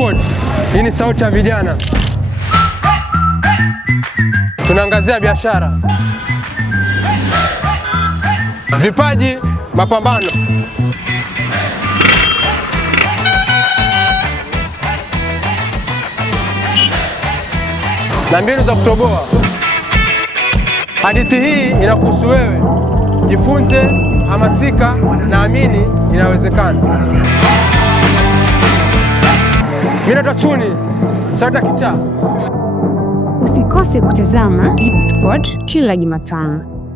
Youthpod, hii ni sauti ya vijana. Tunaangazia biashara, vipaji, mapambano na mbinu za kutoboa. Hadithi hii inakuhusu wewe. Jifunze, hamasika, na amini inawezekana. Mimi naitwa Chuni, sauti ya kitaa. Usikose kutazama Youthpod kila Jumatano.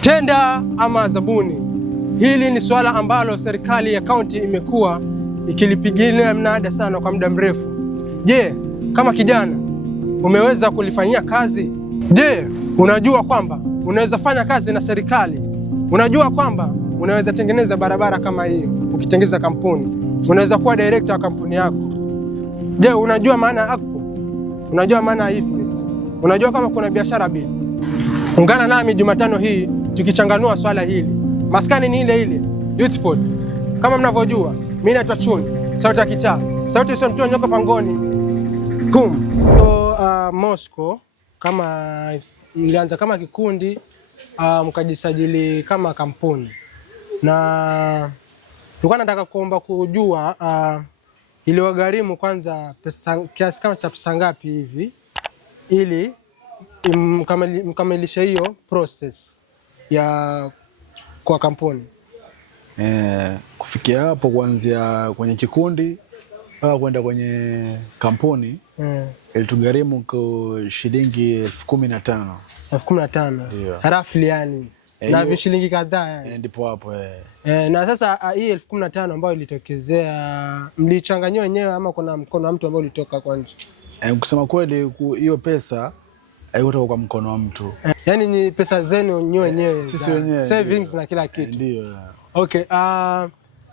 Tenda ama zabuni. Hili ni swala ambalo serikali ya kaunti imekuwa ikilipigia mnada sana kwa muda mrefu. Je, kama kijana umeweza kulifanyia kazi? Je, unajua kwamba unaweza fanya kazi na serikali? Unajua kwamba unaweza tengeneza barabara kama hiyo ukitengeza kampuni? Unaweza kuwa director wa kampuni yako? Je, unajua maana ya ACCO? Unajua maana ya IFMIS? Unajua kama kuna biashara bill? Ungana nami Jumatano hii tukichanganua swala hili. Maskani ni ile ile, Youthpod. Kama mnavyojua, mimi naitwa Chuni, sauti ya kitaa. Sauti isiyo mtua nyoka pangoni. So, Moscow, kama mlianza kama kikundi, mkajisajili kama kampuni. Na tulikuwa nataka kuomba kujua iliwagharimu kwanza pesa kiasi kama cha pesa ngapi hivi ili mkamilishe hiyo process ya kwa kampuni. Kufikia hapo, kuanzia kwenye kikundi mpaka kwenda kwenye kampuni ilitugharimu kwa shilingi 15,000. 15,000. Roughly yani. Na vishilingi kadhaa yani. Ndipo hapo na sasa hii 15,000 ambayo ilitokezea, mlichanganywa wenyewe ama kuna mkono wa mtu ambao ulitoka kwa nje? Kusema kweli, hiyo pesa haikutoka kwa mkono wa mtu. Yani ni pesa zenu wenyewe, sisi wenyewe, savings na kila kitu. Ndio. Okay,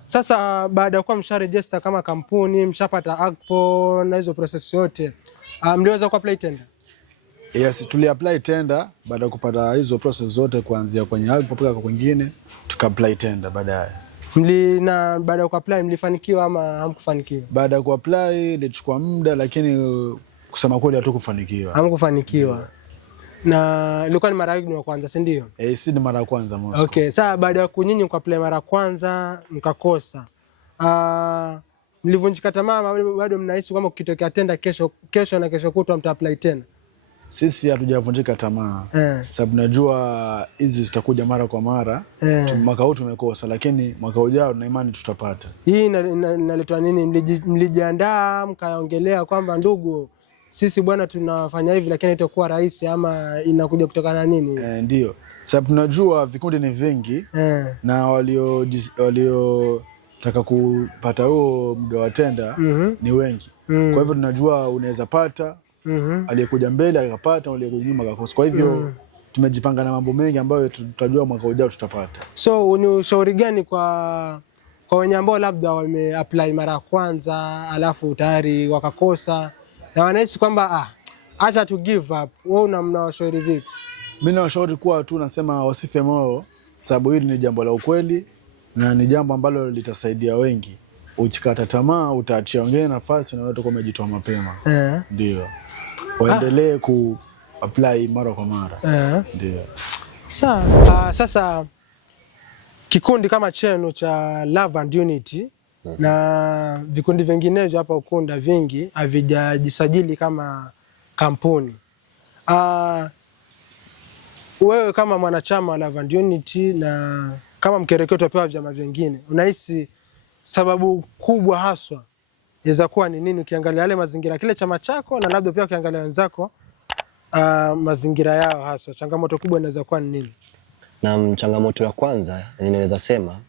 sasa baada ya kuwa msharegister kama kampuni, mshapata ACCO na hizo process yote, mliweza ku apply tender? Yes, tuli apply tender baada ya kupata hizo process zote, kuanzia kwenye ACCO mpaka kwa kwingine, tuka apply tender baadaye. Na baada ya ku apply mlifanikiwa ama hamkufanikiwa? Baada ya ku apply ilichukua muda, lakini kusema kweli hatukufanikiwa. Hamkufanikiwa. Na ilikuwa ni mara ya kwanza, si ndio? Si ni mara ya kwanza Moscow. Okay, sasa baada ya kunyinyi ku apply mara ya kwanza mkakosa, mlivunjika tamaa, bado mnahisi kama ukitokea tenda kesho na kesho kutwa mta apply tena? Sisi hatujavunjika tamaa. Sababu najua hizi zitakuja mara kwa mara. Mwaka huu tumekosa, lakini mwaka ujao na imani tutapata. Hii inaletwa nini? Mlijiandaa mkaongelea kwamba ndugu, sisi bwana tunafanya hivi lakini itakuwa rahisi, ama inakuja kutokana na nini? Ndio. Sababu tunajua vikundi ni vingi na walio taka kupata huo muda wa tenda ni wengi. Kwa hivyo tunajua unaweza pata, aliyekuja mbele akapata, aliyekuja nyuma akakosa. Kwa hivyo tumejipanga na mambo mengi ambayo tutajua mwaka ujao tutapata. So ni ushauri gani kwa wenye ambao labda wame apply mara ya kwanza alafu tayari wakakosa na wanahisi kwamba acha to give up? Wewe mnawashauri vipi? Mimi nawashauri kuwa tu nasema wasife moyo, sababu hili ni jambo la ukweli na ni jambo ambalo litasaidia wengi. Uchikata tamaa utaachia wengine nafasi na wewe utakuwa umejitoa mapema. Ndio. Waendelee ku apply mara kwa mara. Ndio. Sasa kikundi kama chenu cha Love and Unity na vikundi vinginevyo hapa Ukunda vingi havijajisajili kama kampuni. Wewe kama mwanachama wa Love and Unity na kama mkereketo wa vyama vingine, unahisi sababu kubwa haswa inaweza kuwa ni nini, ukiangalia yale mazingira kile chama chako na labda pia ukiangalia wenzako mazingira yao hasa, changamoto kubwa inaweza kuwa ni nini? Na changamoto ya kwanza ninaweza sema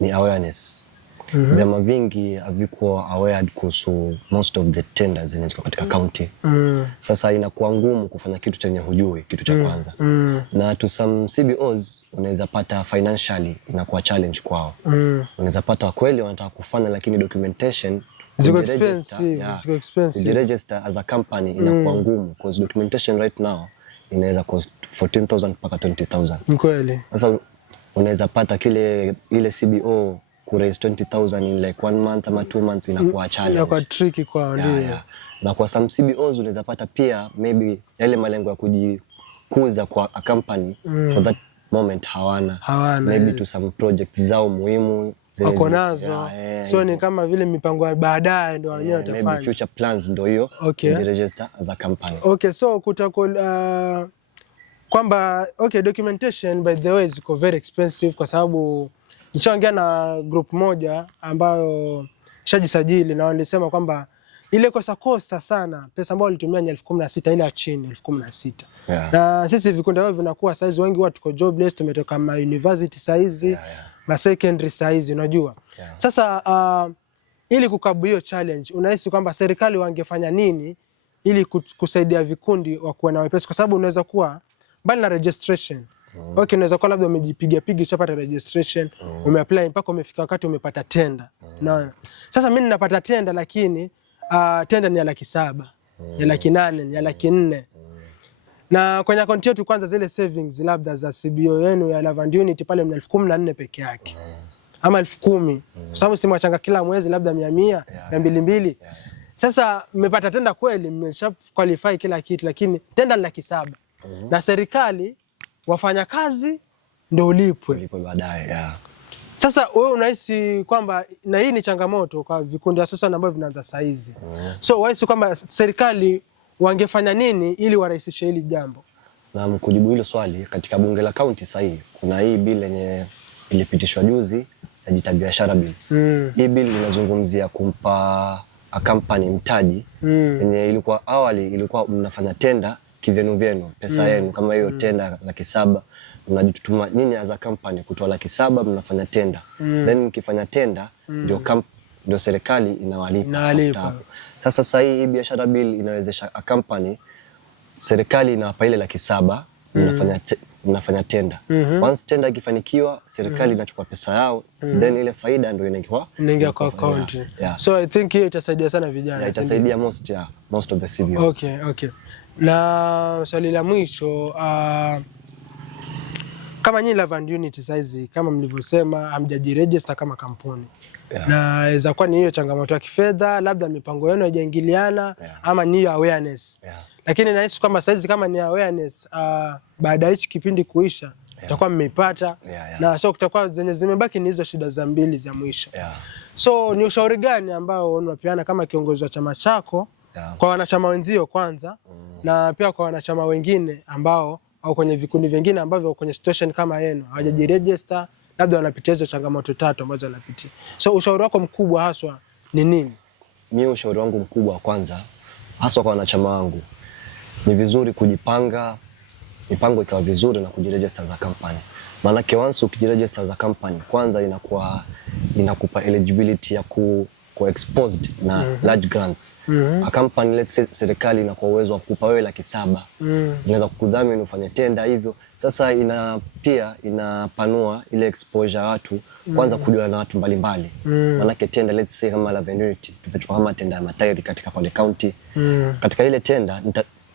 ni awareness. Vyama vingi havikuwa aware kuhusu most of the tenders zinazokuwa katika county. Sasa inakuwa ngumu kufanya kitu chenye hujui, kitu cha kwanza. Na to some CBOs unaweza pata financially inakuwa challenge kwao. Unaweza pata kweli wanataka kufanya, lakini documentation ziko expensive. The register as a company inakuwa ngumu because documentation right now inaweza cost 14,000 mpaka 20,000. Mkweli. Sasa unaweza pata ile CBO ku raise 20,000 in like 1 month ama 2 months inakuwa challenge. Inakuwa tricky kwa ndio. Na kwa some CBOs unaweza pata pia maybe yale malengo ya kujikuza kwa a company for that moment hawana. Maybe to some project zao muhimu wako nazo. So ni kama vile mipango ya baadaye ndio wenyewe watafanya. Maybe future plans ndio hiyo. Register as a company. So kwamba documentation by the way is very expensive kwa sababu nishaongea na group moja ambayo shajisajili na walisema kwamba ile kosa sana pesa ambayo walitumia ni 16,000 ile ya chini 16,000. Na sisi vikundi hivyo vinakuwa size wengi watu tuko jobless, tumetoka ma university size, ma secondary size unajua. Sasa ili kukabu hiyo challenge unahisi kwamba serikali wangefanya nini ili kusaidia vikundi wa kuwa na wepesi, kwa sababu unaweza kuwa bali na registration. Unaweza kuwa labda umejipiga ushapata registration, umeapply mpaka umefika wakati umepata tender. Unaona? Sasa mimi ninapata tender lakini tender ni ya 700,000, ya 800,000, ya 400,000. Na kwenye account yetu kwanza zile savings labda za CBO yenu ya Lavand Unity pale mna 14,000 peke yake. Ama 10,000. Kwa sababu si mwachanga kila mwezi labda 100 na 200. Sasa mmepata tenda kweli, mmesha qualify kila kitu lakini tenda ni 700,000. Na serikali wafanya kazi ndio ulipwe baadaye. Sasa wewe unahisi kwamba na hii ni changamoto kwa vikundi sasa ambavyo vinaanza saizi. So wahisi kwamba serikali wangefanya nini ili warahisishe hili jambo? Na kujibu hilo swali, katika bunge la county sasa kuna hii bill yenye ilipitishwa juzi ya biashara bill. Hii bill inazungumzia kumpa a company mtaji yenye ilikuwa awali ilikuwa mnafanya tenda kivyenu pesa yenu kama hiyo tenda 700,000 mnajituma nini as a company kutoa 700,000 mnafanya tenda. Then mkifanya tenda ndio serikali inawalipa. Sasa hii biashara bill inawezesha a company, serikali inawapa ile 700,000 mnafanya tenda. Once tenda ikifanikiwa serikali inachukua pesa yao, then ile faida ndio inaingia kwa account. So I think hiyo itasaidia sana vijana. Itasaidia most of the CBOs. Okay. Na swali la mwisho, kama nyinyi Lavand Unity saizi kama mlivyosema hamjajiregister kama kampuni. Na inaweza kuwa ni hiyo changamoto ya kifedha, labda mipango yenu haijaingiliana ama ni awareness. Lakini nahisi kwamba saizi kama ni awareness, baada ya hichi kipindi kuisha tutakuwa mmeipata. Na so kutakuwa zenye zimebaki ni hizo shida za mbili za mwisho. So ni ushauri gani ambao unapeana kama kiongozi wa chama chako kwa wanachama wenzio kwanza na pia kwa wanachama wengine ambao au kwenye vikundi vingine ambavyo kwenye situation kama yenu hawajajiregister, labda wanapitia hizo changamoto 3 ambazo wanapitia? So ushauri wako mkubwa haswa ni nini? Mimi ushauri wangu mkubwa kwanza haswa kwa wanachama wangu ni vizuri kujipanga, mipango ikawa vizuri na kujiregister za company. Maana once ukijiregister za company kwanza inakupa eligibility ya ku exposed na large grants. A company, let's say serikali inakuwa uwezo wa kukupa wewe 700,000. Inaweza kukudhamini ufanye tenda hivyo. Sasa pia inapanua ile exposure watu kwanza kujua na watu mbalimbali. Maana tenda let's say kama Lavand Unity tumechukua kama tenda ya matairi katika Kwale County. Katika ile tenda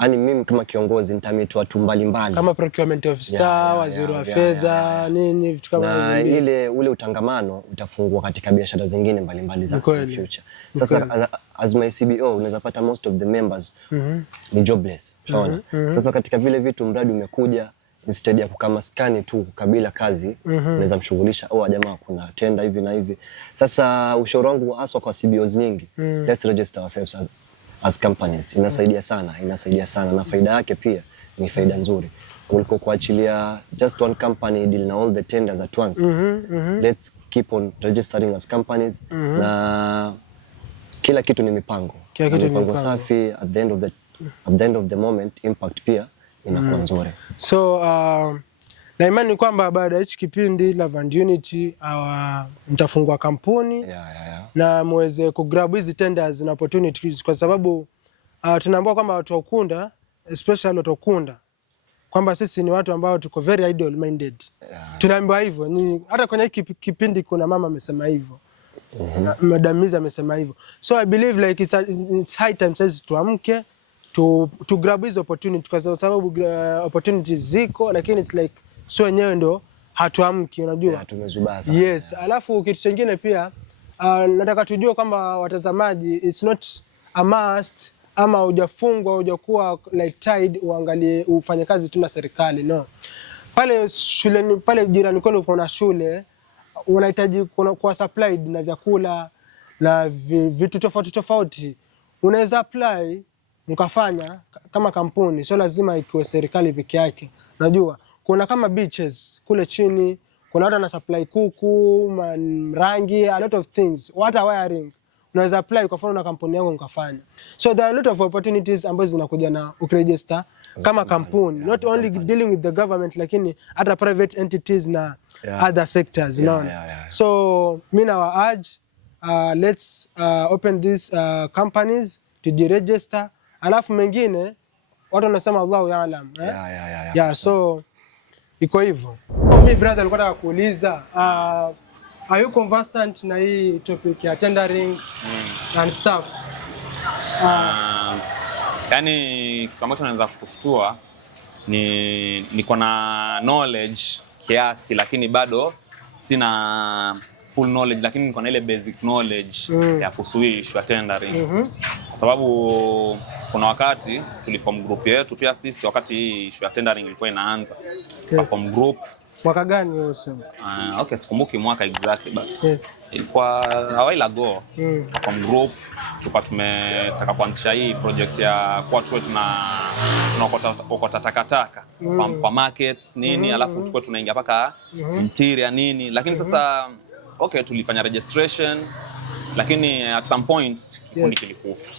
mimi kama kiongozi nitamit watu mbalimbali kama procurement officer, waziri wa fedha, nini vitu kama hivyo. Ile ule utangamano utafungua katika biashara zingine mbalimbali za future. Sasa as my CBO unaweza pata most of the members ni jobless. Sasa katika vile vitu mradi umekuja instead ya kukama skani tu kukabila kazi, unaweza mshughulisha jamaa kuna tenda hivi na hivi. Sasa ushauri wangu hasa kwa CBOs nyingi, let's register ourselves as companies. Inasaidia sana na faida yake pia ni faida nzuri kuliko kuachilia just one company deal na all the tenders at once. Let's keep on registering as companies. Na kila kitu ni mipango. Mipango safi, at the end of the moment impact pia inakuwa nzuri. So na imani kwamba baada ya hichi kipindi Lavand Unity mtafungua kampuni na muweze kugrab hizi tenders na opportunities, kwa sababu tunaambiwa kwamba watu wa Ukunda, especially watu wa Ukunda, kwamba sisi ni watu ambao tuko very ideal minded. Tunaambiwa hivyo, hata kwenye kipindi kuna mama amesema hivyo. Madam Miza amesema hivyo. So I believe like it's high time sasa tuamke to grab hizo opportunities, kwa sababu opportunities ziko, lakini it's like so wenyewe ndo hatuamki, unajua. Yeah, tumezubaa sana. Yes, alafu kitu kingine pia nataka tujue kama watazamaji, it's not a must ama hujafungwa hujakuwa like tied uangalie ufanye kazi tu na serikali, no. Pale shuleni, pale jirani kwenu kuna shule, unahitaji kuwa supplied na vyakula na vitu tofauti tofauti, unaweza apply mkafanya kama kampuni, sio lazima ikiwe serikali peke yake. Najua kuna kama beaches kule chini, kuna watu na supply kuku, rangi, a lot of things, water wiring. Unaweza apply kwa mfano na kampuni yako mkafanya. So there are a lot of opportunities ambazo zinakuja na ukiregister kama kampuni, not only dealing with the government lakini hata private entities na other sectors, unaona. So mimi na urge, let's open these companies to deregister, alafu mengine watu wanasema Allahu ya'lam. So iko hivyo. Mimi brother nilikuwa nataka kuuliza, are you conversant na hii topic ya tendering and stuff? Yani kama tunaweza kukushtua niko na knowledge kiasi, lakini bado sina full knowledge, lakini niko na ile basic knowledge ya kuhusu issue ya tendering. Kwa sababu kuna wakati tuliform group yetu pia sisi, wakati hii issue ya tendering ilikuwa inaanza. Form group mwaka gani usema? Okay, sikumbuki mwaka exactly, but ilikuwa a while ago. Form group tulikuwa tumetaka kuanzisha hii project ya kwa tuwe tunaokota takataka kwa markets nini, alafu tulikuwa tunaingia paka interior nini, lakini sasa okay, tulifanya registration, lakini at some point kikundi kilikufa.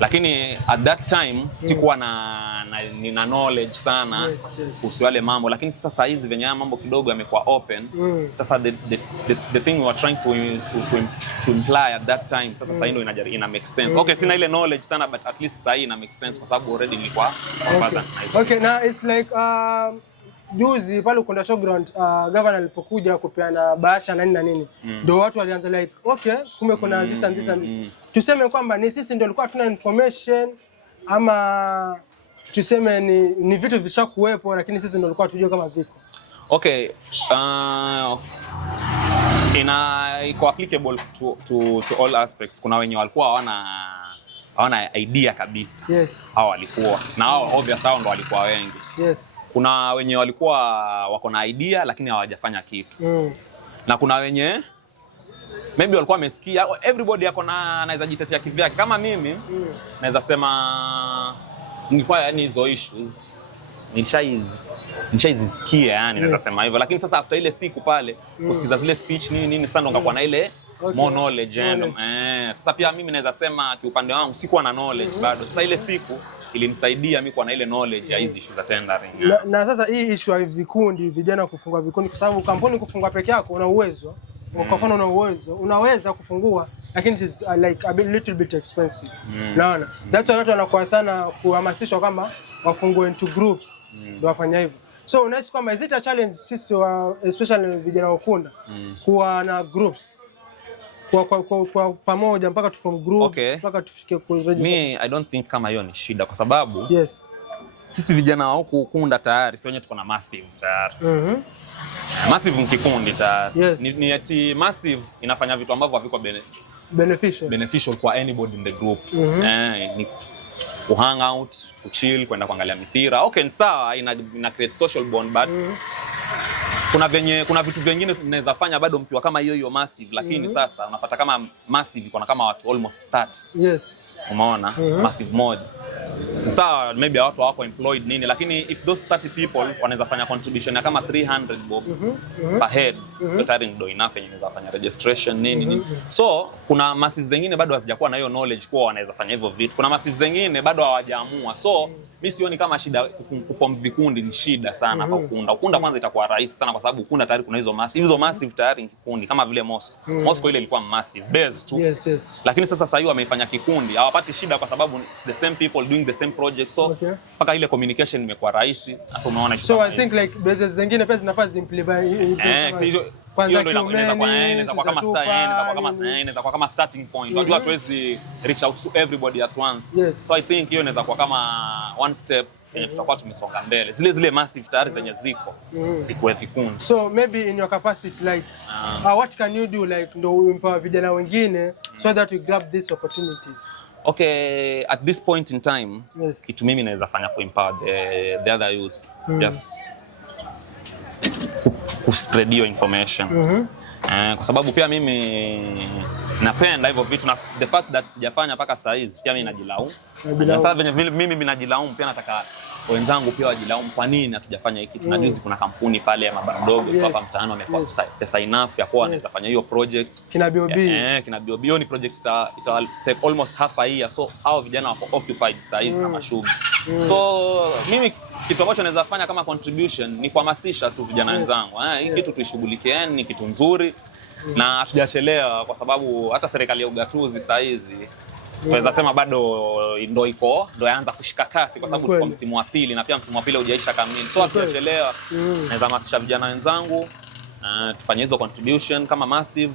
Lakini at that time sikuwa na knowledge sana kuhusu yale mambo, lakini sasa hizi venye haya mambo kidogo yamekuwa open, sasa the thing we were trying to imply at that time, sasa hii ndio ina make sense. Okay, sina ile knowledge sana, but at least sasa hii ina make sense kwa sababu already nilikuwa okay, now it's like juzi pale kuna showground, governor alipokuja kupeana bahasha na nini na nini, ndio watu walianza like okay, kumbe kuna this and this and this. Tuseme kwamba ni sisi ndio tulikuwa tuna information ama tuseme ni vitu vishakuwepo, lakini sisi ndio tulikuwa tujue kama viko. Okay, iko applicable to all aspects. Kuna wenye walikuwa hawana idea kabisa. Hao walikuwa na hao obvious, hao ndo walikuwa wengi. Kuna wenye walikuwa wako na idea lakini hawajafanya kitu. Na kuna wenye maybe walikuwa wamesikia, everybody yako anaweza jitetea kivyake. Kama mimi naweza sema nilikuwa yani hizo issues nishazisikia, yani naweza sema hivyo, lakini sasa after ile siku pale kusikiza zile speech nini sasa ndo ngakuwa na ile more knowledge. Sasa pia mimi naweza sema kiupande wangu sikuwa na knowledge bado. Sasa ile siku ilinisaidia mimi kuwa na ile knowledge ya hizi issue za tendering. Na sasa hii issue ya vikundi, vijana kufungua vikundi, kwa sababu kampuni kufungua peke yako una uwezo. Kwa mfano una uwezo, unaweza kufungua, lakini it is like a little bit expensive. Naona that's why watu wanakuwa sana kuhamasishwa kama wafungue into groups ndio wafanya hivyo. So unahisi kwamba is it a challenge sisi especially vijana wa Ukunda kuwa na groups kwa pamoja mpaka tu form groups mpaka tufike ku register? Me I don't think kama hiyo ni shida, kwa sababu sisi vijana wa huku Ukunda tayari sio wenyewe tuko na massive tayari. Massive mkikundi tayari. Ni ati massive inafanya vitu ambavyo haviko beneficial kwa anybody in the group. Ni ku hang out, ku chill, kwenda kuangalia mpira. Okay, ni sawa, ina create social bond, but kuna vitu vingine tunaweza fanya bado mkiwa kama hiyo massive, lakini sasa unapata kama massive iko na kama watu almost start. Umeona? Massive mode. Sawa, maybe watu wako employed nini, lakini if those 30 people wanaweza fanya contribution ya kama 300 bob per head, tayari ndio enough yenye inaweza fanya registration nini. So kuna massive zingine bado hazijakuwa na hiyo knowledge kwa wanaweza fanya hivyo vitu. Kuna massive zingine bado hawajaamua. So mimi sioni kama shida kuform vikundi ni shida sana kwa Ukunda. Ukunda kwanza itakuwa rahisi sana kwa sababu Ukunda tayari kuna hizo massive tayari kikundi kama vile Moscow ile ilikuwa massive base tu. Lakini sasa hivi wameifanya kikundi, hawapati shida kwa sababu the same people doing the same project, so paka ile communication imekuwa rahisi. Sasa unaona so I think like bases zingine pesa nafasi implement kwanza inaweza kwa kama inaweza kwa kama starting point. Unajua hatuwezi reach out to everybody at once. So I think hiyo inaweza kwa kama one step yenye tutakuwa tumesonga mbele. Zile massive tayari zenye ziko zikuwe vikundi. So maybe in your capacity like what can you do like ndo uempower vijana wengine so that we grab these opportunities? Okay, at this point in time, kitu mimi naweza fanya kuempower the other youth just kuspread your information. Kwa sababu pia mimi napenda hivyo vitu na the fact that sijafanya mpaka saa hizi pia mimi najilaumu. Sasa venye mimi najilaumu pia nataka wenzangu pia wajilaumu kwa nini hatujafanya hiki kitu. Najuzi kuna kampuni pale ya mabadogo hapa mtaani wamekuwa pesa enough ya kuwa wanaweza fanya hiyo project. Kina BOB. Kina BOB ni project ita take almost half a year, so hao vijana wako occupied saa hizi na mashughuli. So mimi kitu ambacho naweza fanya kama contribution ni kuhamasisha tu vijana wenzangu. Hii kitu tuishughulikieni, ni kitu nzuri na hatujachelewa, kwa sababu hata serikali ya ugatuzi saa hizi tunaweza sema bado ndo yaanza kushika kasi, kwa sababu tuko msimu wa pili na pia msimu wa pili hujaisha kamili. So hatujachelewa. Naweza hamasisha vijana wenzangu tufanye hizo contribution kama massive,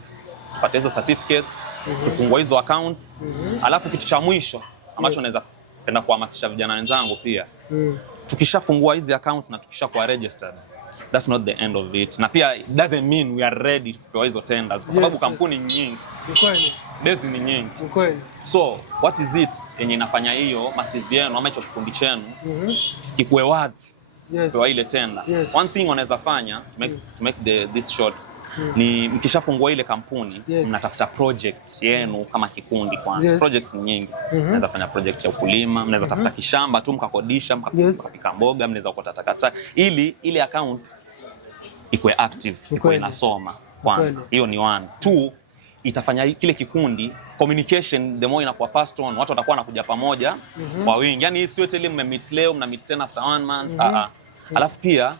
tupate hizo certificates, tufungue hizo accounts. Alafu kitu cha mwisho ambacho naweza penda kuhamasisha vijana wenzangu pia, tukishafungua hizi accounts na tukishakuwa registered, that's not the end of it. Na pia it doesn't mean we are ready for hizo tenders, kwa sababu kampuni nyingi. Ni kweli. Bezi ni nyingi. Ni kweli. So what is it yenye inafanya hiyo massive yenu ama hicho kikundi chenu kikuwe worth kwa ile tender? One thing wanaweza fanya to make this short ni mkishafungua ile kampuni mnatafuta project yenu kama kikundi kwanza. Projects ni nyingi. Mnaweza fanya project ya ukulima, mnaweza tafuta kishamba tu mkakodisha, mkapika mboga, mnaweza ukota takataka, ili ile account ikuwe active, ikuwe inasoma kwanza. Hiyo ni 1. 2, itafanya kile kikundi communication the more inakuwa passed on, watu watakuwa wanakuja pamoja kwa wingi. Yani hii sio ile mmemeet leo mna meet tena after 1 month. Alafu pia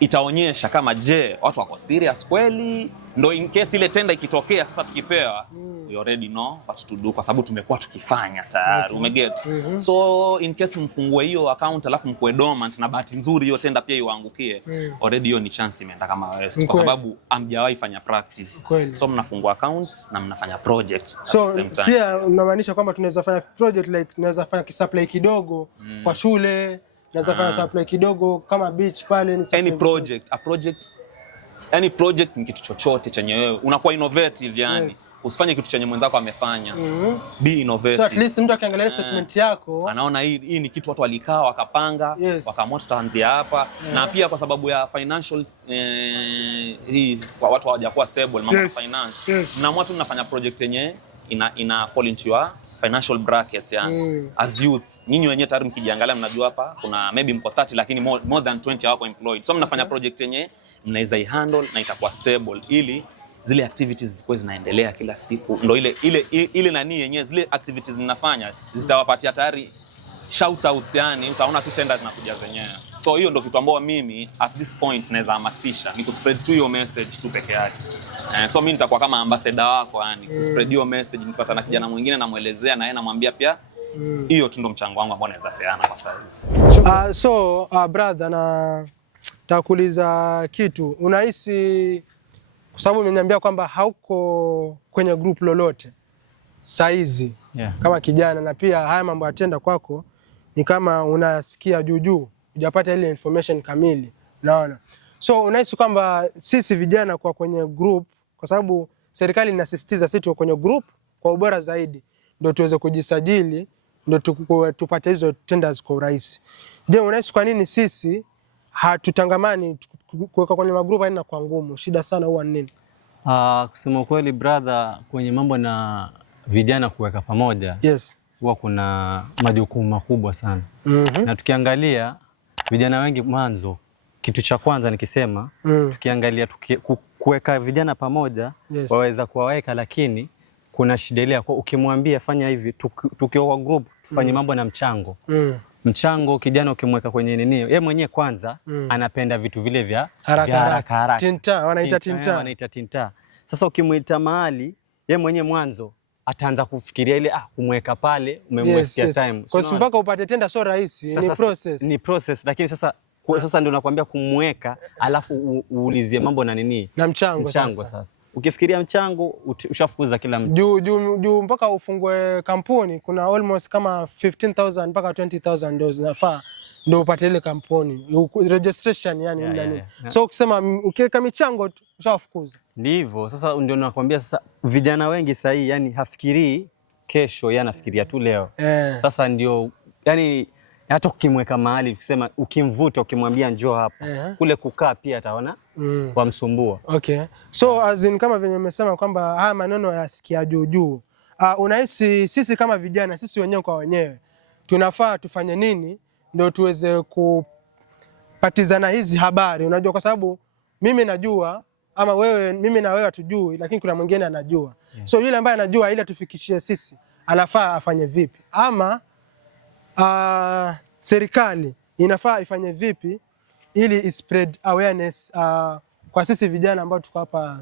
itaonyesha kama watu wako serious kweli, ndo in case ile tenda ikitokea sasa tukipewa we already know what to do, kwa sababu tumekuwa tukifanya tayari. Umeget? So in case mfungue hiyo account alafu mkue dormant na bahati nzuri hiyo tenda pia iwaangukie, already hiyo ni chance imeenda kama waste, kwa sababu hamjawahi fanya practice. So mnafungua account na mnafanya project at the same time. Pia unamaanisha kwamba tunaweza fanya project like tunaweza fanya supply kidogo kwa shule, naweza fanya supply kidogo kama beach pale ni any project ni kitu chochote chenye wewe unakuwa innovative yani. Usifanye kitu chenye mwenzako amefanya. Be innovative. So at least mtu akiangalia statement yako anaona hii ni kitu watu walikaa wakapanga, wakaamua tutaanzia hapa. Na pia kwa sababu ya financials hii kwa watu hawajakuwa stable mambo ya finance. Mnaamua tu mnafanya project yenye ina fall into your financial bracket yani. As youths nyinyi wenyewe tayari mkijiangalia mnajua hapa kuna maybe mko 30 lakini more than 20 hawako employed. So mnafanya project yenye mnaweza ihandle na itakuwa stable, ili zile activities zikuwe zinaendelea kila siku. Ndio ile nani yenyewe zile activities mnafanya zitawapatia tayari shout outs yani, utaona tu tenders zinakuja zenyewe. So hiyo ndio kitu ambao mimi at this point naweza hamasisha, ni kuspread tu your message tu peke yake. So mimi nitakuwa kama ambassador wako yani, kuspread your message. Nipata na kijana mwingine namuelezea na yeye namwambia pia hiyo tu ndio mchango wangu ambao naweza peana kwa sasa. So brother, na takuuliza kitu. Unahisi kwa sababu umeniambia kwamba hauko kwenye group lolote saizi kama kijana, na pia haya mambo yatenda kwako ni kama unasikia juu, hujapata ile information kamili, unaona. So unahisi kwamba sisi vijana kwa kwenye group, kwa sababu serikali inasisitiza sisi tuwe kwenye group kwa ubora zaidi ndio tuweze kujisajili, ndio tupate hizo tenders kwa urahisi. Je, unahisi kwa nini sisi hatutangamani kuweka kwenye magrupu haina kwa ngumu? Shida sana huwa nini? Kusema kweli brother, kwenye mambo na vijana kuweka pamoja, huwa kuna majukumu makubwa sana. Na tukiangalia vijana wengi mwanzo, kitu cha kwanza nikisema, tukiangalia kuweka vijana pamoja, waweza kuwaweka, lakini kuna shida ile kwa ukimwambia fanya hivi, tukiwa kwa group tufanye mambo na mchango. Mchango kijana ukimweka kwenye nini, yeye mwenyewe kwanza anapenda vitu vile vya haraka. Tinta, wanaita tinta. Sasa ukimwita mahali, yeye mwenyewe mwanzo ataanza kufikiria ile kumweka pale, umemwestia time. Kwa sababu mpaka upate tenda sio rahisi, ni process. Lakini sasa ndio nakwambia kumweka, alafu uulizie mambo na nini? Na mchango sasa. Ukifikiria mchango ushafukuza kila mtu. Juu mpaka ufungue kampuni kuna almost kama 15,000 mpaka 20,000 ndio zinafaa ndio upate ile kampuni registration yani nini. So ukisema ukiweka michango ushafukuza. Ndivyo. Sasa ndio nakwambia, sasa vijana wengi sasa hii yani hafikirii kesho, yeye anafikiria tu leo. Sasa ndio yani hata ukimweka mahali ukisema, ukimvuta ukimwambia njoo hapa, kule kukaa pia ataona wamsumbua. Okay. So as in kama venye umesema kwamba haya maneno yasikia juu juu. Unahisi sisi kama vijana, sisi wenyewe kwa wenyewe tunafaa tufanye nini ndio tuweze kupatizana hizi habari? Unajua, kwa sababu mimi najua ama wewe, mimi na wewe hatujui, lakini kuna mwingine anajua. So yule ambaye anajua, ili atufikishie sisi, anafaa afanye vipi? Ama serikali inafaa ifanye vipi ili spread awareness kwa sisi vijana ambao tuko hapa?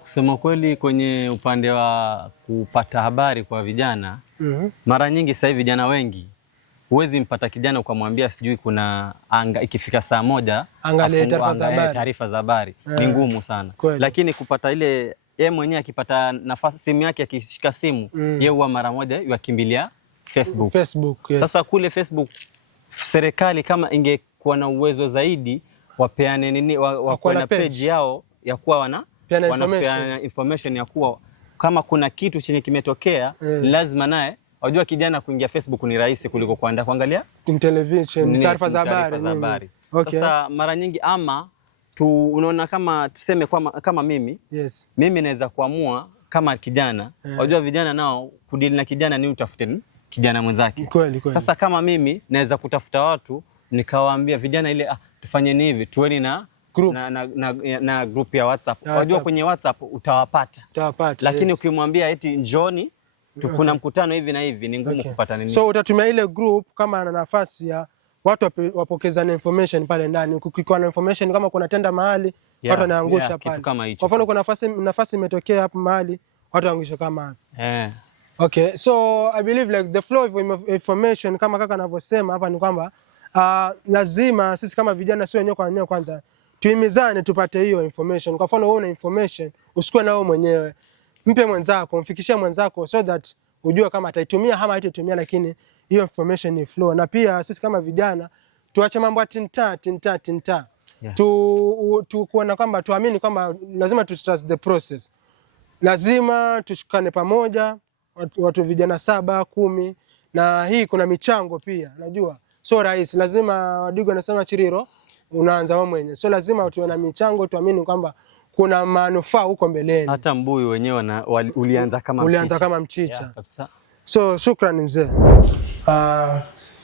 Kusema kweli, kwenye upande wa kupata habari kwa vijana, mara nyingi sasa hivi vijana wengi huwezi mpata kijana ukamwambia sijui kuna ikifika saa 1 angalie taarifa za habari, ni ngumu sana. Lakini kupata ile, yeye mwenyewe akipata nafasi, simu yake akishika simu, yeye huwa mara moja yakimbilia Facebook. Yes. Sasa kule Facebook, serikali kama ingekuwa na uwezo zaidi, wapeane nini, wakuwa na page yao ya kuwa wanapeana information ya kuwa kama kuna kitu chenye kimetokea, lazima naye wajua kijana kuingia Facebook ni rahisi kuliko kuangalia television taarifa za habari. Sasa mara nyingi ama unaona, kama tuseme kama mimi naweza kuamua kama kijana, wajua vijana nao kudili na kijana ni utafute kijana mwenzake. Sasa kama mimi naweza kutafuta watu nikawaambia vijana ile tufanye hivi, tuweni na group na group ya WhatsApp. Wajua kwenye WhatsApp utawapata. Lakini ukimwambia eti njoni kuna mkutano hivi na hivi, ni ngumu kupata nini. So utatumia ile group kama ana nafasi ya watu wapokezana information pale ndani. Ukikuwa na information kama kuna tenda mahali, watu wanaangusha pale. Kwa mfano kuna nafasi imetokea hapo mahali, watu waangusha kama hapo. Okay, so I believe like the flow of information kama kaka anavyosema hapa ni kwamba lazima sisi kama vijana, sio wenyewe kwa wenyewe, kwanza tuhimizane tupate hiyo information. Kwa mfano wewe una information, usikue na wewe mwenyewe, mpe mwenzako, mfikishie mwenzako, so that ujue kama ataitumia ama hataitumia, lakini hiyo information ni flow. Na pia sisi kama vijana tuache mambo ya tinta. Tu kuona kwamba tuamini kwamba lazima tu trust the process. Lazima tushikane pamoja, watu vijana 7, 10, na hii kuna michango pia, najua so rahisi. Lazima Wadigo anasema Chiriro unaanza wewe mwenyewe, so lazima tuwe na michango, tuamini kwamba kuna manufaa huko mbeleni. Hata mbuyu wenyewe ulianza kama mchicha. So shukrani mzee.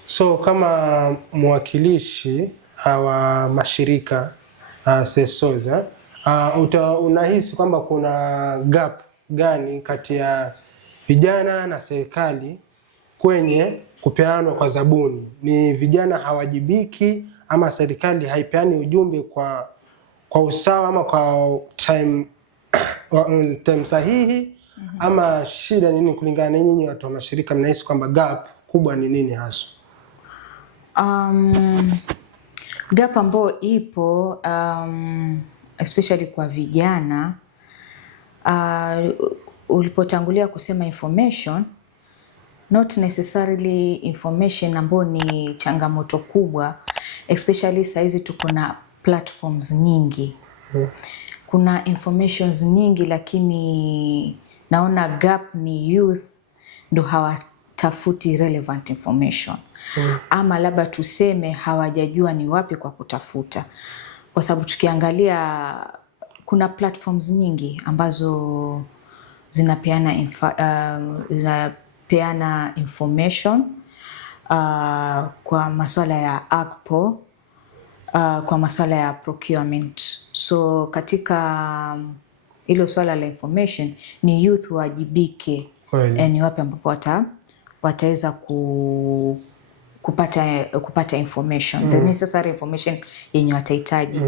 So kama mwakilishi wa mashirika SESOZA, unahisi kwamba kuna gap gani kati ya vijana na serikali kwenye kupeanwa kwa zabuni? Ni vijana hawajibiki ama serikali haipeani ujumbe kwa usawa ama kwa time sahihi, ama shida nini kulingana na nyinyi watu wa mashirika? Mnahisi kwamba gap kubwa ni nini hasa? Gap ambayo ipo especially kwa vijana, ulipotangulia kusema information, not necessarily information ambayo ni changamoto kubwa, especially saizi tuko na platforms nyingi. Kuna informations nyingi, lakini naona gap ni youth ndo hawatafuti relevant information. Ama labda tuseme hawajajua ni wapi kwa kutafuta. Kwa sababu tukiangalia kuna platforms nyingi ambazo zinapeana information kwa masuala ya AGPO, kwa masuala ya procurement. So katika hilo swala la information ni youth wajibike, ni wapi ambapo wataweza kupata information, the necessary information yenye watahitaji.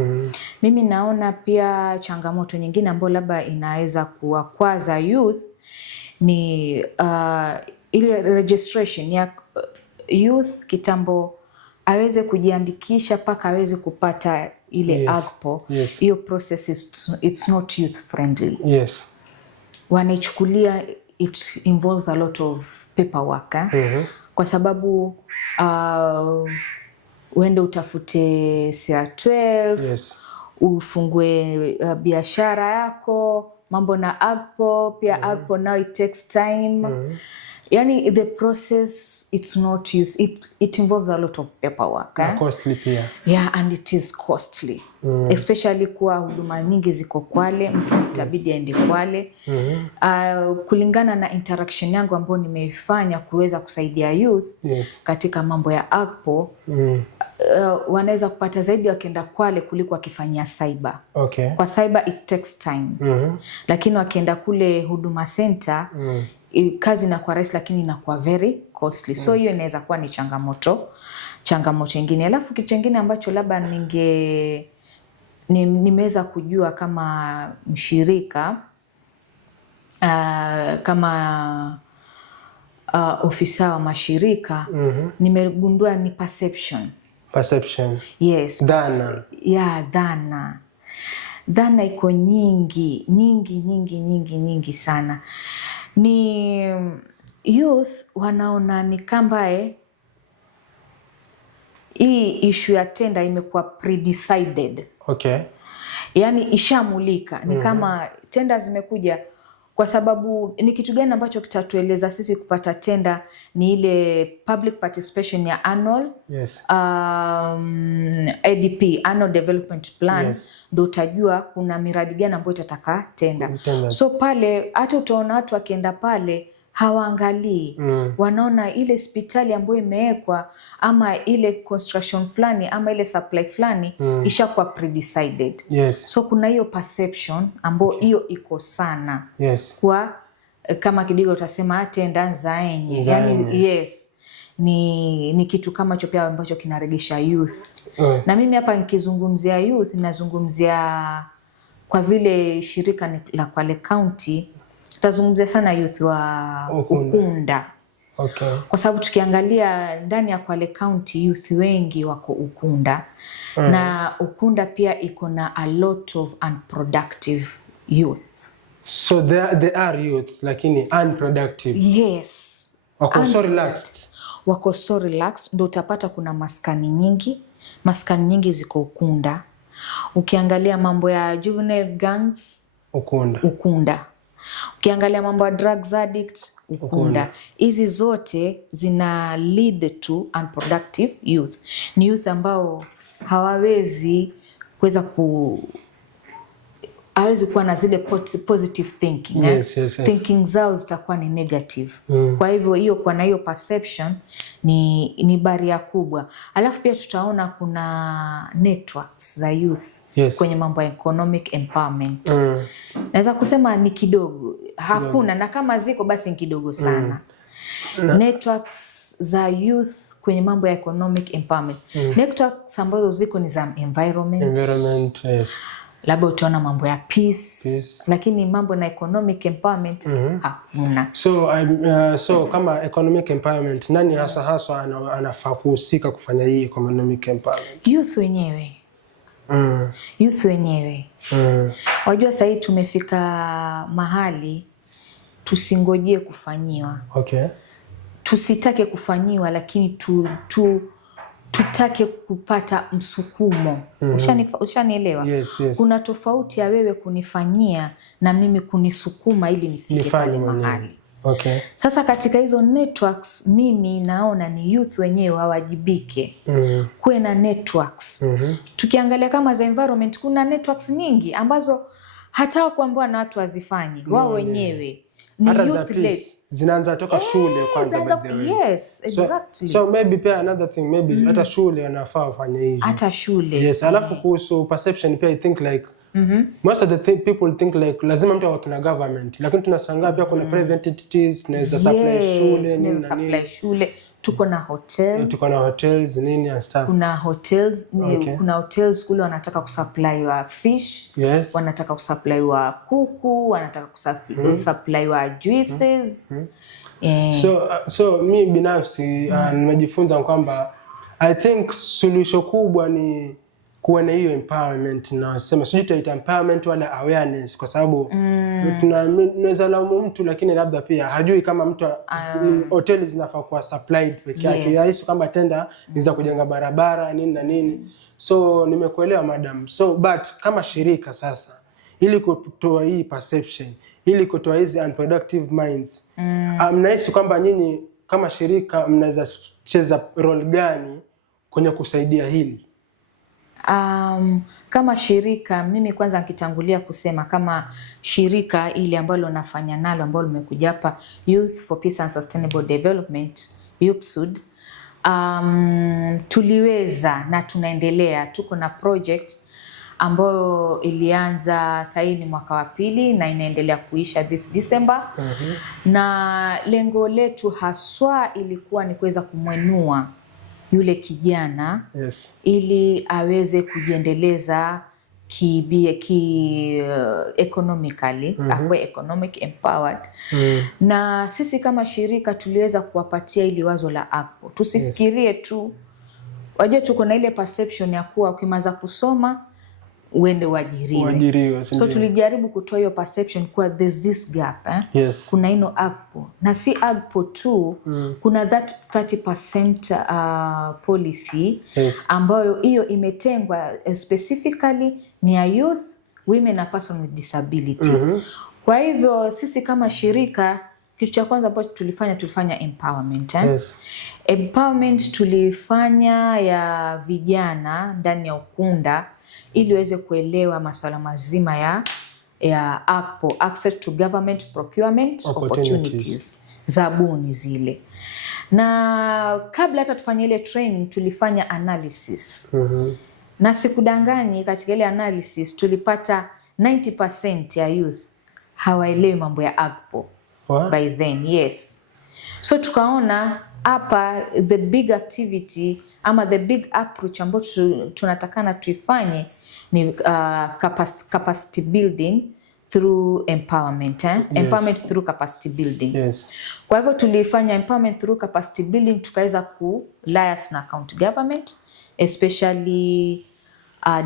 Mimi naona pia changamoto nyingine ambayo labda inaweza kuwakwaza youth ni ile registration ya youth. Kitambo aweze kujiandikisha paka aweze kupata ile AGPO, hiyo process it's not youth friendly. Wanaichukulia it involves a lot of paperwork. Kwa sababu uende utafute CR12. Yes. Ufungue biashara yako, mambo na AGPO pia. AGPO now it takes time. Yani the process, it's not youth, it involves a lot of paperwork. Costly pia. Yeah, and it is costly. Especially kuwa huduma nyingi ziko Kwale, mtu itabidi aende Kwale. Kulingana na interaction yangu ambayo nimeifanya kuweza kusaidia youth katika mambo ya AGPO, wanaweza kupata zaidi wakienda Kwale kuliko wakifanyia cyber. Okay. Kwa cyber it takes time. Lakini wakienda kule Huduma Center, kazi inakuwa rahisi lakini inakuwa very costly. So hiyo inaweza kuwa ni changamoto nyingine. Alafu kitu kingine ambacho labda nimeweza kujua kama mshirika, kama ofisa wa mashirika, nimegundua ni perception. Yes. Dhana. Dhana. Dhana iko nyingi sana. Ni youth wanaona ni kambae hii issue ya tenda imekuwa pre-decided. Okay. Yani ishamulika. Ni kama tenda zimekuja kwa sababu ni kitu gani ambacho kitatueleza sisi kupata tenda ni ile public participation ya annual ADP, annual development plan. Ndio utajua kuna miradi gani ambayo itataka tenda. So pale hata utaona watu wakienda pale hawaangalii. Wanaona ile hospitali ambayo imewekwa ama ile construction fulani ama ile supply fulani ishakuwa pre-decided. So kuna hiyo perception ambayo hiyo iko sana. Kwa kama kidogo utasema tenda zaenye. Yani ni kitu kama hicho pia ambacho kinaregesha youth. Na mimi hapa nikizungumzia youth nazungumzia kwa vile shirika la Kwale County tutazungumzia sana youth wa Ukunda. Okay. Kwa sababu tukiangalia ndani ya Kwale County youth wengi wako Ukunda. Na Ukunda pia iko na a lot of unproductive youth. So they are youth lakini unproductive. Yes. Wako so relaxed. Ndio utapata kuna maskani nyingi ziko Ukunda. Ukiangalia mambo ya juvenile gangs Ukunda. Ukiangalia mambo ya drugs addict Ukunda. Hizi zote zina lead to unproductive youth. Ni youth ambao hawawezi kuwa na zile positive thinking. Thinking zao zitakuwa ni negative. Kwa hivyo hiyo kwa na hiyo perception ni baria kubwa. Alafu pia tutaona kuna networks za youth kwenye mambo ya economic empowerment. Naweza kusema ni kidogo. Hakuna na kama ziko basi ni kidogo sana. Networks za youth kwenye mambo ya economic empowerment. Networks ambazo ziko ni za environment. Labda utaona mambo ya peace. Lakini mambo na economic empowerment hakuna. So kama economic empowerment, nani hasa anafaa kuhusika kufanya hii economic empowerment? Youth wenyewe. Youth wenyewe. Wajua sasa hivi tumefika mahali tusingojee kufanyiwa. Okay. Tusitake kufanyiwa lakini tutake kupata msukumo. Ushanielewa? Kuna tofauti ya wewe kunifanyia na mimi kunisukuma ili nifike pale mahali. Okay. Sasa katika hizo networks mimi naona ni youth wenyewe wawajibike. Kuwe na networks. Tukiangalia kama za environment kuna networks nyingi ambazo hata kuambiwa na watu wazifanyi. Wao wenyewe ni youth led. Zinaanza toka shule kwanza by the way. Yes, exactly. So maybe pia another thing maybe hata shule wanafaa wafanye hivi. Hata shule. Yes, alafu kuhusu perception pia I think like most of the people think like lazima mtu awe na government, lakini tunashangaa pia kuna private entities tunaweza supply shule nini na nini. Tuko na hotels nini and stuff. Kuna hotels kuna hotels kule wanataka kusupply wa fish, wanataka kusupply wa kuku, wanataka kusupply wa juices. So mi binafsi nimejifunza kwamba I think suluhisho kubwa ni kuwa na hiyo empowerment, na sema sijui itaita empowerment wala awareness, kwa sababu tunaweza laumu mtu lakini labda pia hajui kama mtu hoteli zinafaa kuwa supplied peke yake. Yes. Kama tenda ni za kujenga barabara nini na nini. So nimekuelewa madam. So but kama shirika sasa, ili kutoa hii perception, ili kutoa hizi unproductive minds, mnahisi kwamba nyinyi kama shirika mnaweza cheza role gani kwenye kusaidia hili? Kama shirika, mimi kwanza nikitangulia kusema kama shirika ili ambalo nafanya nalo, ambalo limekuja hapa, Youth for Peace and Sustainable Development, YUPSUD, tuliweza na tunaendelea, tuko na project ambayo ilianza sasa ni mwaka wa 2 na inaendelea kuisha this December. Na lengo letu haswa ilikuwa ni kuweza kumwenua yule kijana, ili aweze kujiendeleza economically, akwe economic empowered. Na sisi kama shirika tuliweza kuwapatia ili wazo la ACPO. Tusifikirie tu, wajua tuko na ile perception ya kuwa ukimaliza kusoma uende uajiriwe. So tulijaribu kutoa hiyo perception kuwa there's this gap, kuna ino ACPO, na si ACPO tu, kuna that 30% policy ambayo hiyo imetengwa specifically ni ya youth, women na person with disability. Kwa hivyo sisi kama shirika, kitu cha kwanza ambacho tulifanya empowerment. Empowerment tulifanya ya vijana ndani ya Ukunda, ili waweze kuelewa masuala mazima ya ACPO, Access to Government Procurement Opportunities, zabuni zile. Na kabla hata tufanye ile training tulifanya analysis. Na sikudanganyi, katika ile analysis tulipata 90% ya youth hawaelewi mambo ya ACPO. By then, yes. So tukaona hapa the big activity ama the big approach ambayo tunatakana tuifanye ni capacity building through empowerment. Empowerment through capacity building. Kwa hivyo tulifanya empowerment through capacity building, tukaweza liaise na county government, especially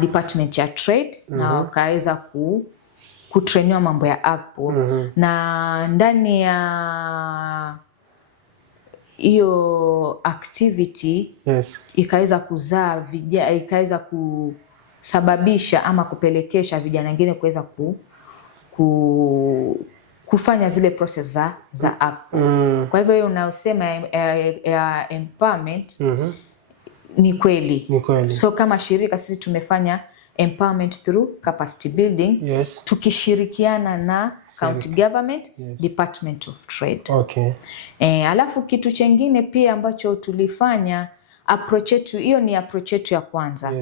department ya trade, na ukaweza kutrainiwa mambo ya ACPO. Na ndani ya hiyo activity ikaweza kuzaa ikaweza kusababisha ama kupelekesha vijana wengine kuweza kufanya zile process za ACPO. Kwa hivyo hiyo unayosema ya empowerment ni kweli. So kama shirika sisi tumefanya empowerment through capacity building, tukishirikiana na county government, department of trade. Alafu kitu chengine pia ambacho tulifanya, approach yetu, hiyo ni approach yetu ya kwanza.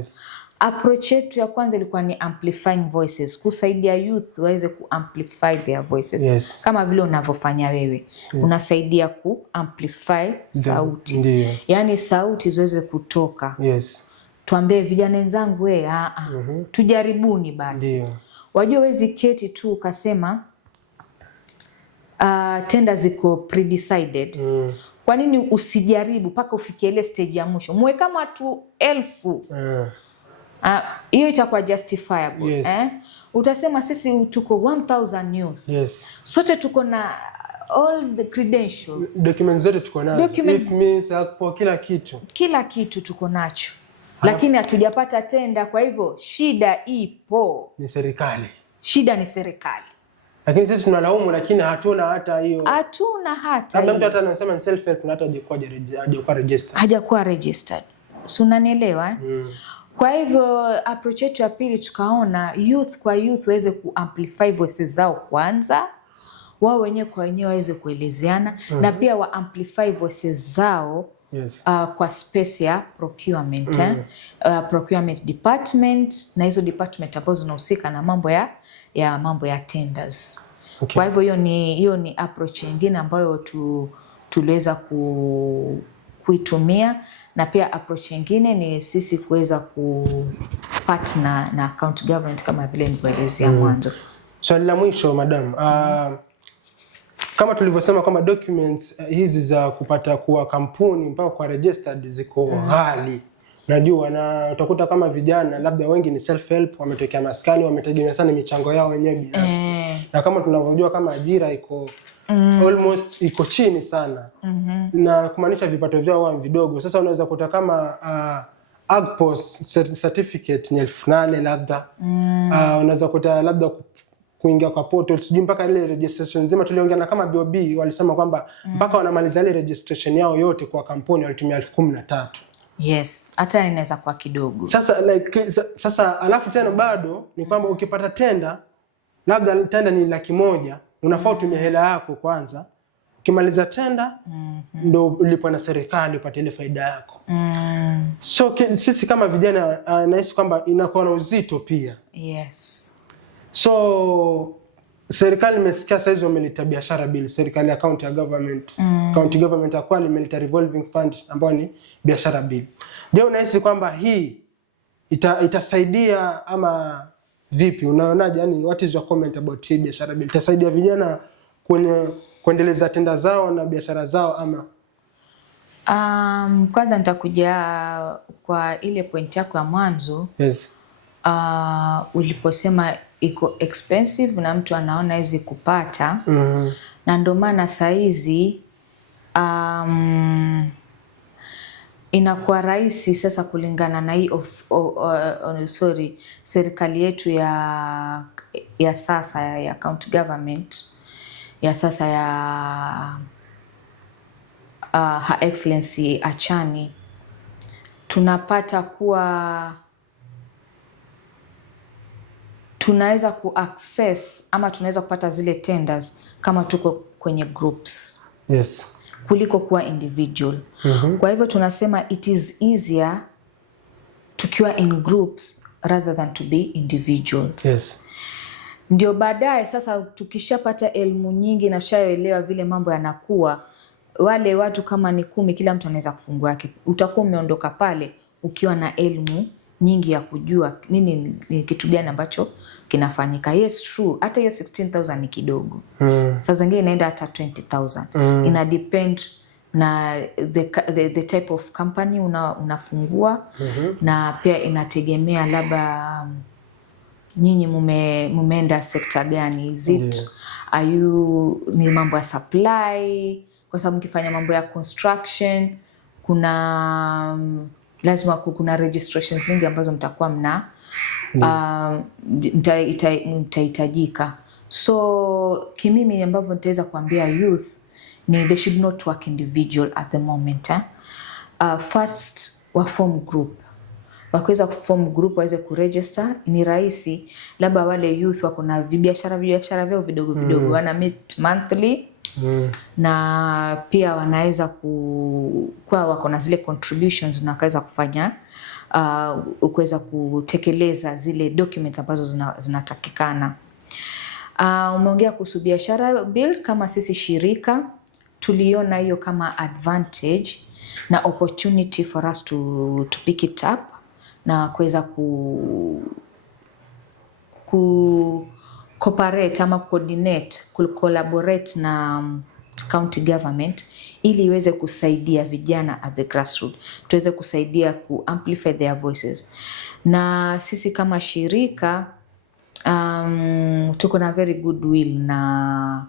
Approach yetu ya kwanza ilikuwa ni amplifying voices, kusaidia youth waweze kuamplify their voices. Kama vile unavyofanya wewe, unasaidia kuamplify sauti. Yani sauti ziweze kutoka. Tuambie vijana wenzangu tujaribuni basi. Wajua wezi keti tu ukasema tenda ziko pre-decided. Kwa nini usijaribu paka ufikie ile stage ya mwisho? Muwe kama watu 1000. Hiyo itakuwa justifiable. Utasema sisi tuko 1000 youth. Sote tuko na all the credentials. Documents zote tuko nazo. It means kila kitu tuko nacho. Lakini hatujapata tenda, kwa hivyo shida ipo. Ni serikali. Shida ni serikali. Lakini sisi tunalaumu, lakini hatuna hata hiyo. Hatuna hata hiyo. Mtu hata anasema ni self help na hata hajakuwa registered. Si unanielewa? Kwa hivyo approach yetu ya pili tukaona youth kwa youth waweze kuamplify voices zao kwanza. Wao wenyewe kwa wenyewe waweze kuelezeana, na pia wa amplify voices zao kwa space ya procurement. Procurement department na hizo department ambazo zinahusika na mambo ya tenders. Kwa hivyo hiyo ni approach nyingine ambayo tuliweza kuitumia, na pia approach nyingine ni sisi kuweza kupartner na county government kama vile nilivyoelezea mwanzo. Swali la mwisho madam, kama tulivyosema kwamba documents hizi za kupata kuwa kampuni mpaka kwa registered ziko ghali. Najua, na utakuta kama vijana labda wengi ni self help, wametokea maskani, wametegemea sana michango yao wenyewe binafsi. Na kama tunavyojua kama ajira iko almost iko chini sana. Na kumaanisha vipato vyao huwa vidogo. Sasa unaweza kuta kama AGPOS certificate ni 8,000 labda. Unaweza kuta labda kuingia kwa portal, sijui mpaka ile registration nzima tuliongea na kama BOB walisema kwamba mpaka wanamaliza ile registration yao yote kwa kampuni walitumia 13,000. Yes, hata inaweza kwa kidogo. Sasa alafu tena bado ni kwamba ukipata tenda, labda tenda ni 100,000, unafaa utumie hela yako kwanza. Ukimaliza tenda ndo ulipwa na serikali upate ile faida yako. So sisi kama vijana nahisi kwamba inakuwa na uzito pia. Yes. So serikali imesikia saizi wameleta biashara bill, serikali ya county ya government. County government ya Kwale imeleta revolving fund ambayo ni biashara bill. Je, unahisi kwamba hii itasaidia ama vipi? Unaonaje? Yani what is your comment about hii biashara bill? Itasaidia vijana kuendeleza tenda zao na biashara zao ama? Kwanza nitakuja kwa ile point yako ya mwanzo. Yes. Uliposema iko expensive na mtu anaona hizi kupata. Na ndio maana saizi inakuwa rahisi sasa kulingana na hii serikali yetu ya sasa ya county government ya sasa ya Her Excellency Achani, tunapata kuwa tunaweza kuaccess ama tunaweza kupata zile tenders kama tuko kwenye groups. Yes. Kuliko kuwa individual. Kwa hivyo tunasema it is easier tukiwa in groups rather than to be individuals. Yes. Ndio baadaye sasa tukishapata elimu nyingi na tushaelewa vile mambo yanakuwa, wale watu kama ni 10 kila mtu anaweza kufungua yake. Utakuwa umeondoka pale ukiwa na elimu nyingi ya kujua nini ni kitu gani ambacho kinafanyika. Yes, true. Hata hiyo 16,000 ni kidogo. Sasa zingine inaenda hata 20,000. Ina depend na the type of company unafungua. Na pia inategemea labda nyinyi mumeenda sekta gani. Is it ni mambo ya supply? Kwa sababu mkifanya mambo ya construction lazima kuna registrations nyingi ambazo mtakuwa mtahitajika. So kimimi ambavyo nitaweza kuambia youth ni they should not work individual at the moment. First wa form group. Wakiweza kuform group waweze kuregister, ni rahisi. Labda wale youth wako na biashara vyao vidogo vidogo, wana meet monthly. Na pia wanaweza kwa wako na zile contributions na wakaweza kufanya kuweza kutekeleza zile documents ambazo zinatakikana. Umeongea kuhusu biashara bill. Kama sisi shirika tuliona hiyo kama advantage na opportunity for us to pick it up na kuweza cooperate ama collaborate na county government ili iweze kusaidia vijana at the grassroots, tuweze kusaidia amplify their voices. Na sisi kama shirika tuko na very good will na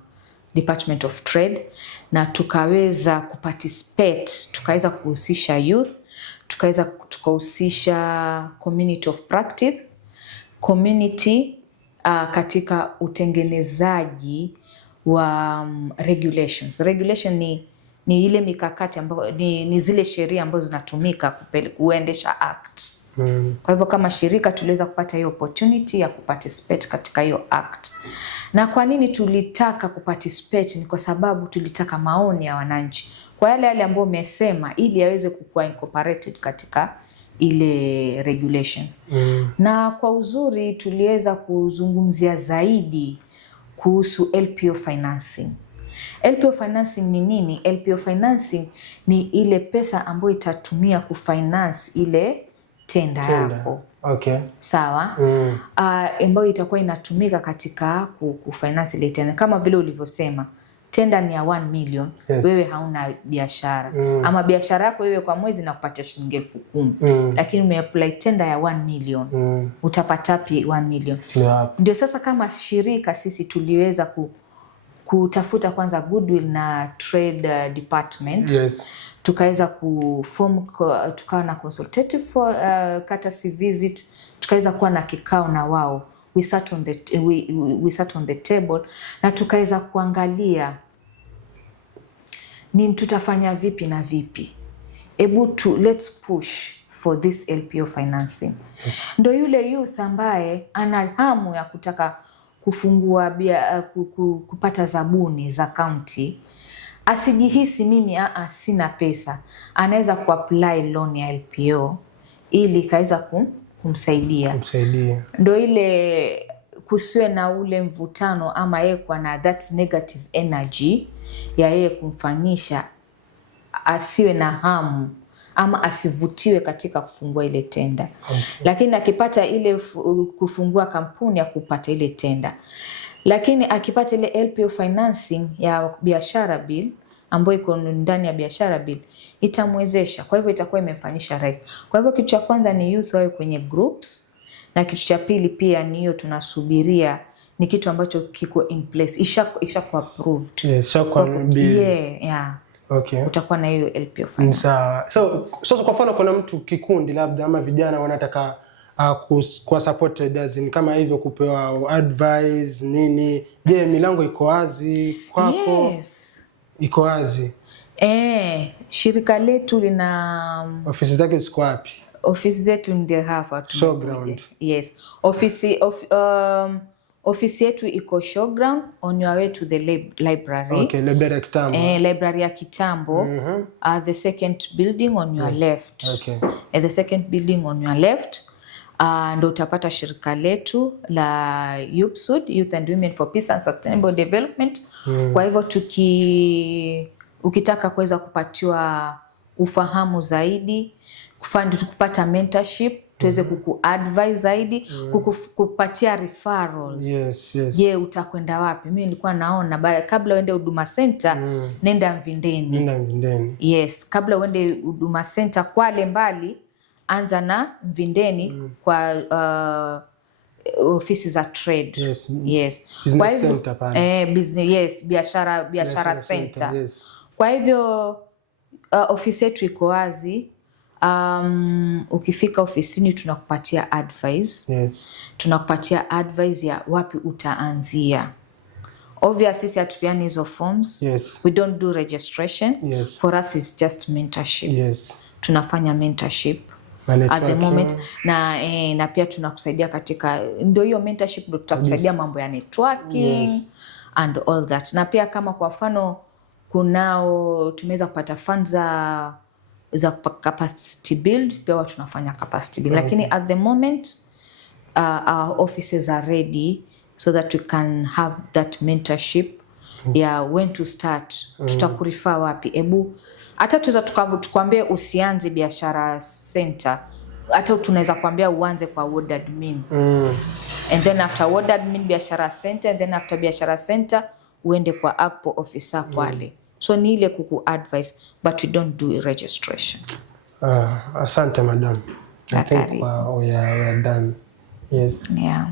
Department of Trade, na tukaweza kuparticipate, tukaweza kuhusisha youth, tukahusisha community of practice, community katika utengenezaji wa regulations. Regulation ni ile mikakati ambayo ni zile sheria ambazo zinatumika kuendesha act. Kwa hivyo kama shirika tuliweza kupata hiyo opportunity ya kuparticipate katika hiyo act. Na kwa nini tulitaka kuparticipate? Ni kwa sababu tulitaka maoni ya wananchi kwa yale ambao umesema, ili yaweze kuwa incorporated katika ile regulations. Na kwa uzuri tuliweza kuzungumzia zaidi kuhusu LPO financing. LPO financing ni nini? LPO financing ni ile pesa ambayo itatumia kufinance ile tenda yako. Okay. Sawa? Ambayo itakuwa inatumika katika kufinance ile tenda. Kama vile ulivyosema, tenda ni ya 1 million, wewe hauna biashara. Ama biashara yako wewe kwa mwezi na kupatia shilingi 10,000. Lakini umeapply tenda ya 1 million. Utapata pi 1 million. Ndio sasa kama shirika sisi tuliweza kutafuta kwanza goodwill na trade department. Tukaweza kuform, tukawa na consultative courtesy visit, tukaweza kuwa na kikao na wao. We sat on the table na tukaweza kuangalia ni tutafanya vipi na vipi. Let's push for this LPO financing. Ndio yule youth ambaye ana hamu ya kutaka kufungua kupata zabuni za county, asijihisi mimi sina pesa, anaweza kuapply loan ya LPO ili kaweza kumsaidia. Ndio ile kusiwe na ule mvutano ama yeye kwa na that negative energy ya yeye kumfanyisha asiwe na hamu ama asivutiwe katika kufungua ile tenda. Lakini akipata ile kufungua kampuni ya kupata ile tenda. Lakini akipata ile LPO financing ya biashara bill ambayo iko ndani ya biashara bill itamwezesha. Kwa hivyo itakuwa imemfanyisha right. Kwa hivyo kitu cha kwanza ni youth wawe kwenye groups, na kitu cha pili pia ni hiyo tunasubiria ni kitu ambacho kiko in place, ishakuwa approved. Ishakuwa bill. Okay. Utakuwa na hiyo LPO finance. So kwa mfano kuna mtu kikundi labda ama vijana wanataka kwa supported kama hivyo kupewa advice nini, je, milango iko wazi kwako? Iko wazi. Shirika letu lina ofisi zake ziko wapi? Ofisi zetu ndio hapa tu. Showground. Ofisi yetu iko Showground, on your way to the library. Okay, library ya Kitambo. Library ya Kitambo. The second building on your left. Okay. The second building on your left. Ndo utapata shirika letu la YUPSUD, Youth and Women for Peace and Sustainable Development. Kwa hivyo ukitaka kuweza kupatiwa ufahamu zaidi, kupata mentorship, tuweze kukuadvise zaidi, kukupatia referrals. Je, utakwenda wapi? Mimi nilikuwa naona kabla uende Huduma Center, nenda Mvindeni. Kabla uende Huduma Center Kwale mbali, anza na Mvindeni kwa ofisi za trade. Kwa hivyo biashara center. Kwa hivyo ofisi yetu iko wazi. Ukifika ofisini tunakupatia advice. Tunakupatia advice ya wapi utaanzia. Obviously sisi hatupiani hizo forms. We don't do registration. For us it's just mentorship. Tunafanya mentorship at the moment na pia tunakusaidia katika, ndio hiyo mentorship ndio tutakusaidia mambo ya networking and all that. Na pia kama kwa mfano tumeweza kupata funds za capacity build, pia tunafanya capacity build. Lakini at the moment our offices are ready so that we can have that mentorship when to start. Tutakurefer wapi? Hata tuweza tukwambie usianze biashara center, hata tunaweza kuambia uanze kwa ward admin. And then after ward admin biashara center, and then after biashara center uende kwa AGPO officer Kwale. So ni ile kuku advice, but we don't do registration. Asante madam. I think we are done. Yeah.